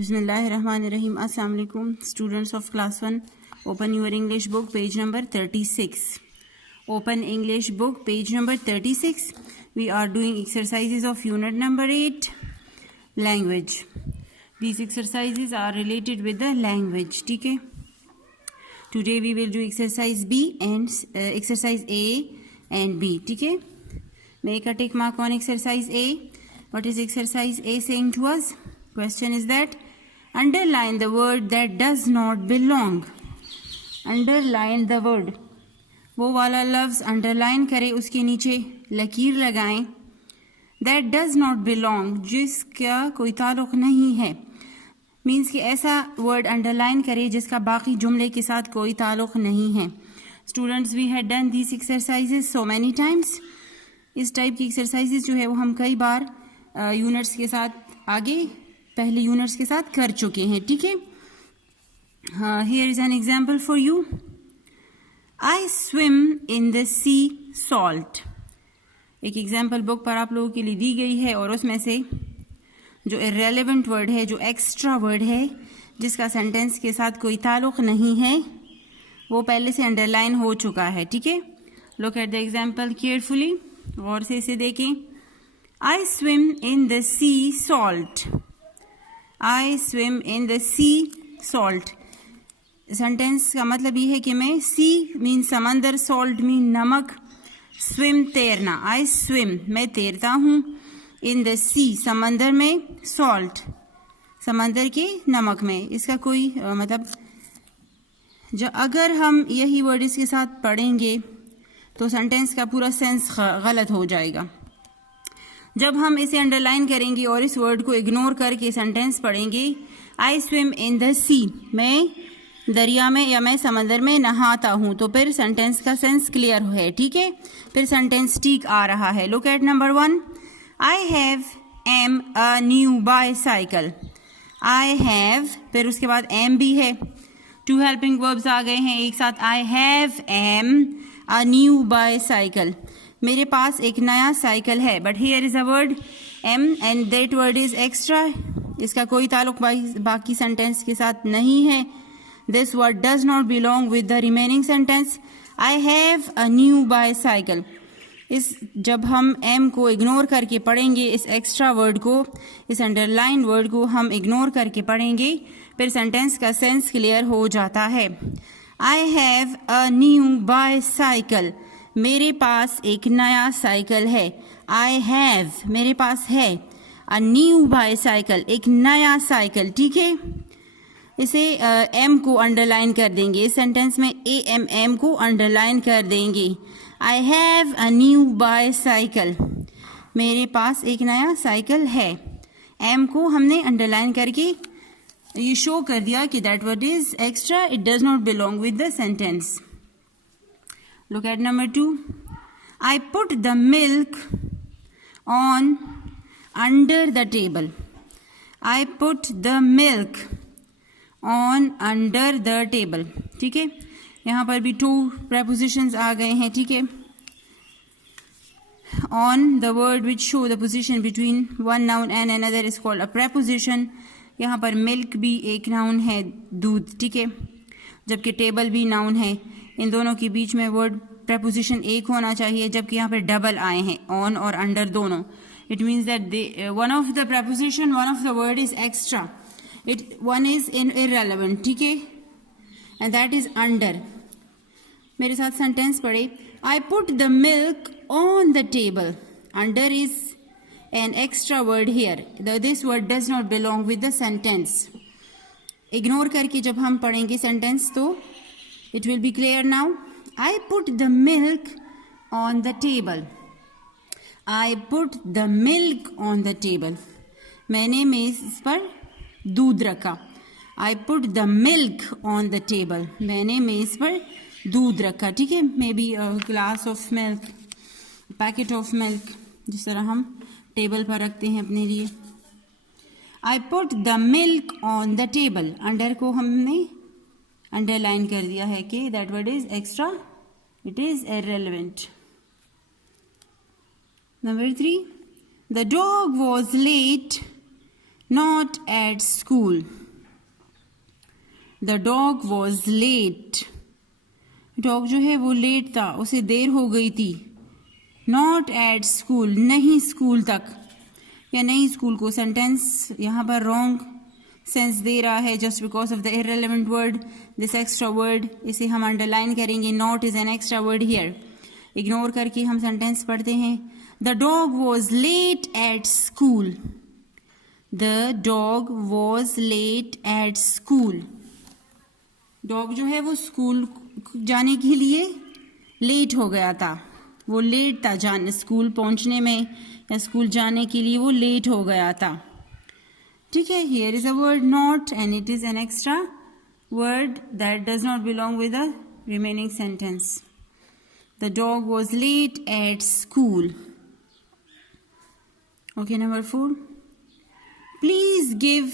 Bismillahirrahmanirrahim. Assalamu alaikum, students of class 1. Open your English book, page number 36. Open English book, page number 36. We are doing exercises of unit number 8, language. These exercises are related with the language. Okay? Today we will do exercise B and exercise A and B. Okay? Make a tick mark on exercise A. What is exercise A saying to us? Question is that underline the word that does not belong. Underline the word. वो वाला लफ्ज़ underline करें, उसके नीचे लकीर लगाएं. That does not belong, जिसका कोई ताल्लुक़ नहीं है. मीन्स कि ऐसा वर्ड अंडरलाइन करें जिसका बाकी जुमले के साथ कोई ताल्लुक़ नहीं है. Students, we had done this exercises so many times. इस टाइप की एक्सरसाइजेज जो है वो हम कई बार यूनिट्स के साथ आगे पहले यूनिट्स के साथ कर चुके हैं. ठीक है. Here is an example for you. I swim in the sea salt. एक एग्जाम्पल बुक पर आप लोगों के लिए दी गई है और उसमें से जो इररेलेवेंट वर्ड है, जो एक्स्ट्रा वर्ड है, जिसका सेंटेंस के साथ कोई ताल्लुक़ नहीं है, वो पहले से अंडरलाइन हो चुका है. ठीक है. Look at the example carefully. गौर से इसे देखें. I swim in the sea salt. I swim in the sea salt. Sentence का मतलब ये है कि मैं, सी मीन समंदर, सॉल्ट मीन नमक, स्विम तैरना. आई स्विम मैं तैरता हूँ, इन द सी समंदर में, सॉल्ट समंदर के नमक में. इसका कोई मतलब अगर हम यही वर्ड इसके साथ पढ़ेंगे तो सेंटेंस का पूरा सेंस गलत हो जाएगा. जब हम इसे अंडरलाइन करेंगे और इस वर्ड को इग्नोर करके सेंटेंस पढ़ेंगे, आई स्विम इन द सी, मैं दरिया में या मैं समंदर में नहाता हूँ, तो फिर सेंटेंस का सेंस क्लियर है. ठीक है. फिर सेंटेंस ठीक आ रहा है. Look eight number 1. I have am a new bicycle. I have, फिर उसके बाद एम भी है. टू हेल्पिंग वर्ब्स आ गए हैं एक साथ. I have am a new bicycle. मेरे पास एक नया साइकिल है. But here is a word am and that word is extra. इसका कोई ताल्लुक बाकी सेंटेंस के साथ नहीं है. This word does not belong with the remaining sentence. I have a new bicycle. जब हम एम को इग्नोर करके पढ़ेंगे, इस एक्स्ट्रा वर्ड को, इस अंडरलाइन वर्ड को हम इग्नोर करके पढ़ेंगे, फिर सेंटेंस का सेंस क्लियर हो जाता है. आई हैव अ न्यू बाईसाइकिल. मेरे पास एक नया साइकिल है. आई हैव मेरे पास है. अ न्यू बाईसाइकिल एक नया साइकिल. ठीक है. इसे एम को अंडरलाइन कर देंगे. इस सेंटेंस में एम को अंडरलाइन कर देंगे. आई हैव अ न्यू बाईसाइकिल. मेरे पास एक नया साइकिल है. एम को हमने अंडरलाइन करके ये शो कर दिया कि that word is extra. It does not belong with the sentence. Look at number 2. I put the milk on under the table. I put the milk on under the table. ठीक है. यहाँ पर भी 2 prepositions आ गए हैं. ठीक है. On, the word which show the position between one noun and another is called a preposition. यहाँ पर milk भी एक noun है, दूध. ठीक है. जबकि table भी noun है. इन दोनों के बीच में वर्ड प्रेपोजिशन एक होना चाहिए, जबकि यहाँ पर डबल आए हैं, ऑन और अंडर दोनों. It means that one of the preposition, one of the word is extra. One is irrelevant. ठीक है. And that is under. मेरे साथ सेंटेंस पढ़े. आई put the milk on the table. Under is an extra word here. This word does not belong with the sentence. Ignore करके जब हम पढ़ेंगे sentence तो it will be clear now. I put the milk on the table. I put the milk on the table. मैंने मेज पर दूध रखा. I put the milk on the table. मैंने मेज पर दूध रखा. ठीक है. Maybe a glass of milk, a packet of milk, जिस तरह हम टेबल पर रखते हैं अपने लिए. I put the milk on the table. Under को हमने अंडरलाइन कर दिया है कि that word is extra. It is irrelevant. Number 3. The dog was late Not at school. The dog was late. Dog जो है वो लेट था, उसे देर हो गई थी. Not at school, नहीं स्कूल तक या नहीं स्कूल को सेंटेंस यहाँ पर रॉन्ग सेंस दे रहा है just because of the irrelevant word, this extra word. इसे हम अंडरलाइन करेंगे. Not is an extra word here. Ignore करके हम सेंटेंस पढ़ते हैं. The dog was late at school. The dog was late at school. Dog जो है वो स्कूल जाने के लिए लेट हो गया था. वो लेट था जाने स्कूल पहुंचने में या स्कूल जाने के लिए वो लेट हो गया था. ठीक है. Here is a word not and it is an extra word that does not belong with the remaining sentence. The dog was late at school. Okay, number 4. Please give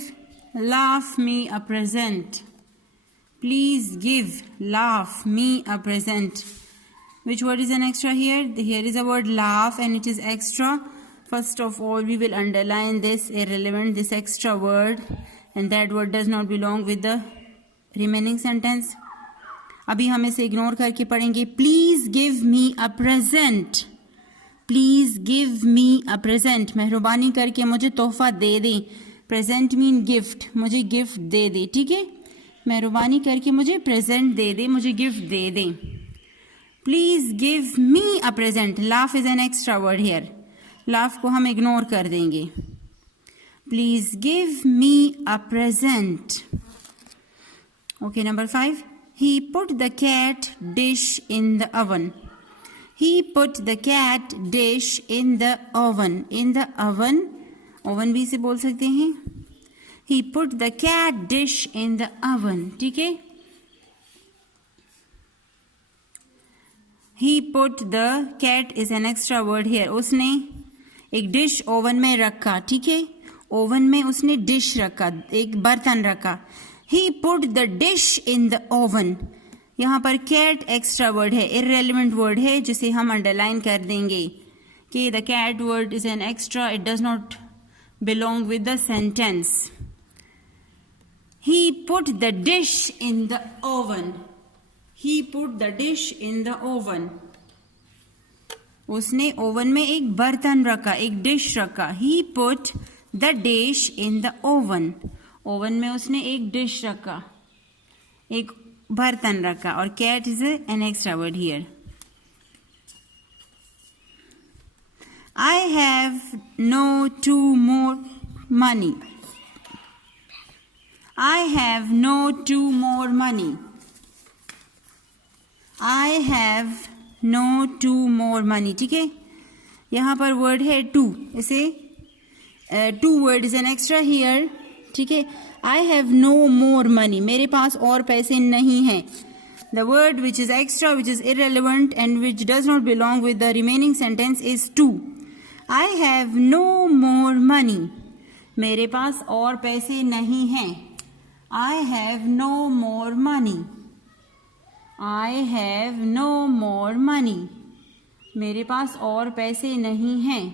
laugh me a present. Please give laugh me a present. Which word is an extra here? Here is a word laugh and it is extra. First of all, we will underline this irrelevant, this extra word, and that word does not belong with the remaining sentence. अभी हम इसे ignore करके पढ़ेंगे. Please give me a present. Please give me a present. मेहरबानी करके मुझे तोहफा दे दें. Present mean gift. मुझे गिफ्ट दे दे. ठीक है. मेहरबानी करके मुझे प्रेजेंट दे दे, मुझे गिफ्ट दे दें. Please give me a present. Laugh is an extra word here. Laugh को हम इग्नोर कर देंगे. Please give me a present. Okay, number 5. He put the cat dish in the oven. He put the cat dish in the oven. In the oven. Oven भी इसे बोल सकते हैं. He put the cat dish in the oven. ठीक है. He put the cat is an extra word here. उसने एक dish oven में रखा. ठीक है. ओवन में उसने डिश रखा, एक बर्तन रखा. He put the dish in the oven. यहाँ पर cat एक्स्ट्रा वर्ड है, irrelevant वर्ड है जिसे हम अंडरलाइन कर देंगे कि the cat word is an extra. It does not belong with the sentence. He put the dish in the oven. He put the dish in the oven. उसने oven में एक बर्तन रखा, एक डिश रखा. He put the dish in the oven. Oven में उसने एक डिश रखा, एक बर्तन रखा. और cat is an extra word here. I have no two more money. I have no two more money. I have no two more money. ठीक है. यहाँ पर वर्ड है टू. इसे to word is an extra here. ठीक है. I have no more money. मेरे पास और पैसे नहीं हैं. The word which is extra, which is irrelevant and which does not belong with the remaining sentence is to. I have no more money. मेरे पास और पैसे नहीं हैं. I have no more money. I have no more money. मेरे पास और पैसे नहीं हैं.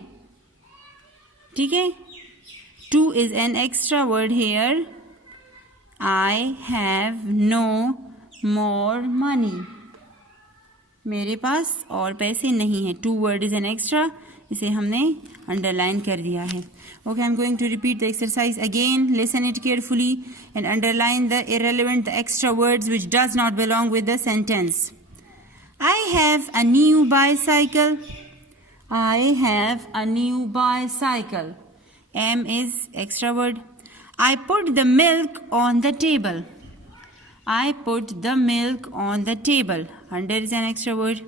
ठीक है. To is an extra word here. I have no more money. मेरे पास और पैसे नहीं हैं. To word is an extra. इसे हमने अंडरलाइन कर दिया है. Okay, I'm going to repeat the exercise again. Listen it carefully and underline the irrelevant, the extra words which does not belong with the sentence. I have a new bicycle. I have a new bicycle. M is extra word. I put the milk on the table. I put the milk on the table. Under is an extra word.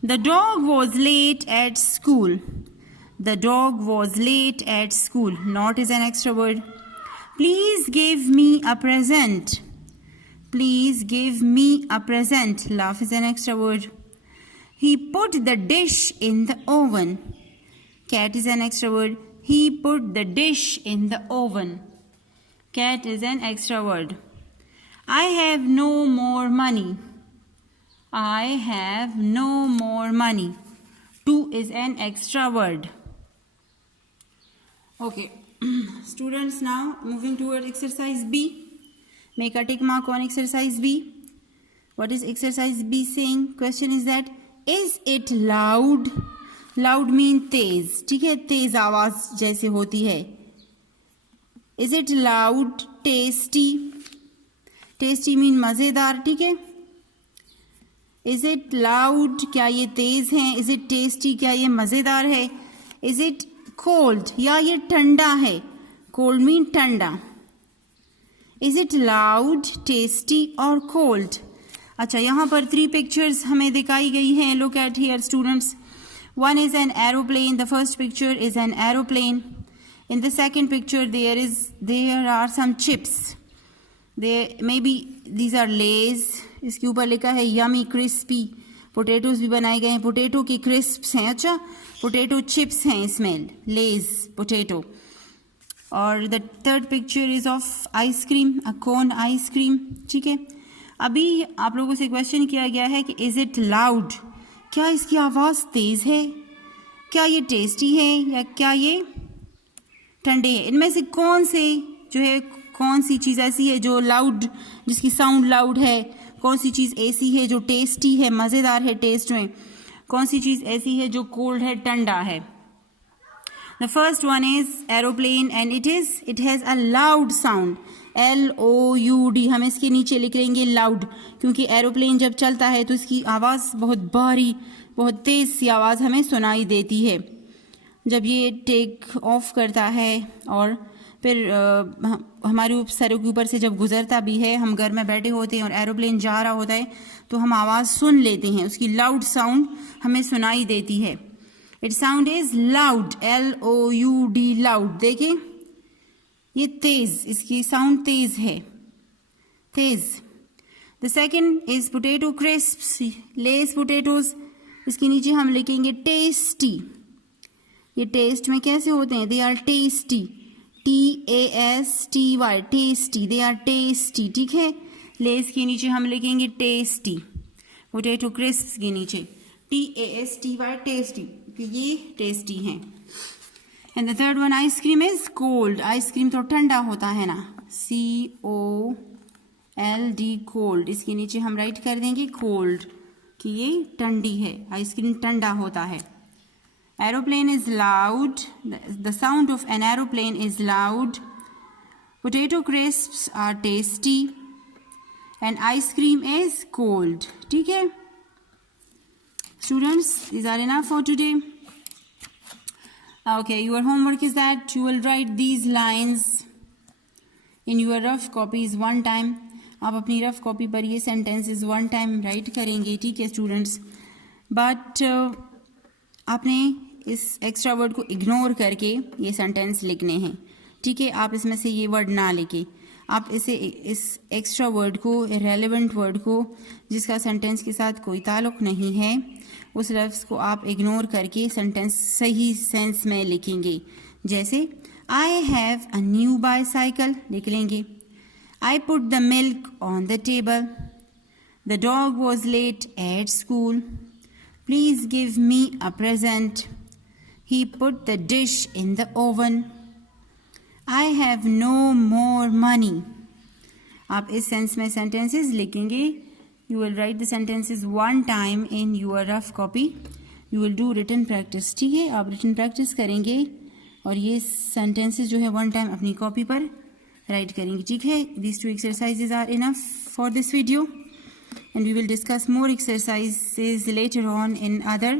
The dog was late at school. The dog was late at school. Not is an extra word. Please give me a present. Please give me a present. Laugh is an extra word. He put the dish in the oven. Cat is an extra word. He put the dish in the oven. Cat is an extra word. I have no more money. I have no more money. To is an extra word. Okay, Students, now moving towards exercise B. Make a tick mark on exercise B. What is exercise B saying? Question is that is it loud? Loud mean तेज, ठीक है, तेज आवाज जैसे होती है. Is it loud? Tasty. Tasty mean मजेदार, ठीक है. Is it loud? क्या ये तेज है? Is it tasty? क्या ये मजेदार है? Is it cold? या ये ठंडा है? Cold mean ठंडा. Is it loud, tasty or cold? अच्छा, यहाँ पर 3 pictures हमें दिखाई गई हैं. Look at here, students. One is an aeroplane. The first picture is an aeroplane. In the second picture, there are some chips. Maybe these are Lays. इसके ऊपर लिखा है yummy crispy. पोटैटोज भी बनाए गए हैं. पोटैटो की क्रिस्प्स हैं. अच्छा, पोटैटो चिप्स हैं इसमें. Lays potato. और the third picture is of ice cream, a cone ice cream. ठीक है, अभी आप लोगों से क्वेश्चन किया गया है कि इज इट लाउड? क्या इसकी आवाज़ तेज़ है? क्या ये टेस्टी है या क्या ये ठंडे है? इनमें से कौन से जो है, कौन सी चीज़ ऐसी है जो लाउड, जिसकी साउंड लाउड है? कौन सी चीज़ ऐसी है जो टेस्टी है, मज़ेदार है टेस्ट में? कौन सी चीज़ ऐसी है जो कोल्ड है, ठंडा है? The first one is aeroplane and it has a loud sound. L-O-U-D. हम इसके नीचे लिख लेंगे loud, क्योंकि एरोप्लेन जब चलता है तो इसकी आवाज़ बहुत भारी, बहुत तेज़ सी आवाज़ हमें सुनाई देती है. जब ये टेक ऑफ करता है और फिर हमारे सरों के ऊपर से जब गुजरता भी है, हम घर में बैठे होते हैं और एरोप्लेन जा रहा होता है तो हम आवाज़ सुन लेते हैं. उसकी लाउड साउंड हमें सुनाई देती है. It sound is loud. L-O-U-D, loud. देखिए, ये तेज, इसकी साउंड तेज है, तेज. The second is potato crisps, Lays potatoes. इसके नीचे हम लिखेंगे टेस्टी. ये टेस्ट में कैसे होते हैं? They are tasty. T-A-S-T-Y, tasty. They are tasty. ठीक है, लेस के नीचे हम लिखेंगे टेस्टी. पोटैटो क्रिस्प्स के नीचे T-A-S-T-Y, टेस्टी, कि ये टेस्टी हैं. And the third one ice cream is cold. Ice cream तो ठंडा होता है ना, C-O-L-D, कोल्ड. इसके नीचे हम राइट कर देंगे कोल्ड, कि ये ठंडी है, आइसक्रीम ठंडा होता है. Aeroplane is loud. The sound of an aeroplane is loud. Potato crisps are tasty and ice cream is cold. ठीक है students, these are enough for today. Okay, your homework is that you will write these lines in your rough copies one time. आप अपनी rough copy पर ये sentences one time write करेंगे. ठीक है students, but आपने इस extra word को ignore करके ये sentence लिखने हैं. ठीक है, आप इसमें से ये word ना लिखें. आप इस एक्स्ट्रा वर्ड को, इरेलेवेंट वर्ड को, जिसका सेंटेंस के साथ कोई ताल्लुक़ नहीं है, उस लफ्ज़ को आप इग्नोर करके सेंटेंस सही सेंस में लिखेंगे. जैसे I have a new bicycle लिख लेंगे. I put the milk on the table. The dog was late at school. Please give me a present. He put the dish in the oven. I have no more money. आप इस sense में sentences लिखेंगे. You will write the sentences one time in your rough copy. You will do written practice. ठीक है, आप written practice करेंगे और ये sentences जो है one time अपनी copy पर write करेंगे. ठीक है, these 2 exercises are enough for this video and we will discuss more exercises later on in other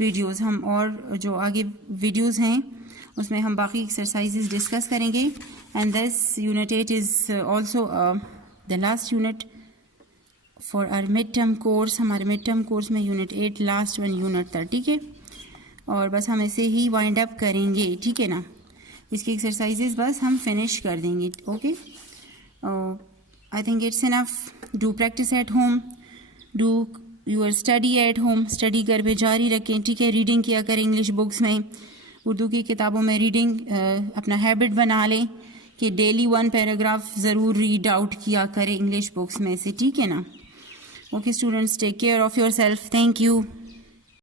videos. हम और जो आगे videos हैं उसमें हम बाकी एक्सरसाइजेज डिस्कस करेंगे. And this unit 8 is also the last unit for our mid term course. हमारे मिड टर्म कोर्स में यूनिट 8 लास्ट वन यूनिट था. ठीक है, और बस हम इसे ही वाइंड अप करेंगे. ठीक है ना, इसकी एक्सरसाइजेज बस हम फिनिश कर देंगे. Okay, I think it's enough. Do practice at home. Do your study at home. Study घर पे जारी रखें. ठीक है, रीडिंग किया करें इंग्लिश बुक्स में, उर्दू की किताबों में रीडिंग अपना हैबिट बना लें कि डेली 1 पैराग्राफ ज़रूर रीड आउट किया करें इंग्लिश बुक्स में से. ठीक है ना. Okay students, take care of yourself. Thank you.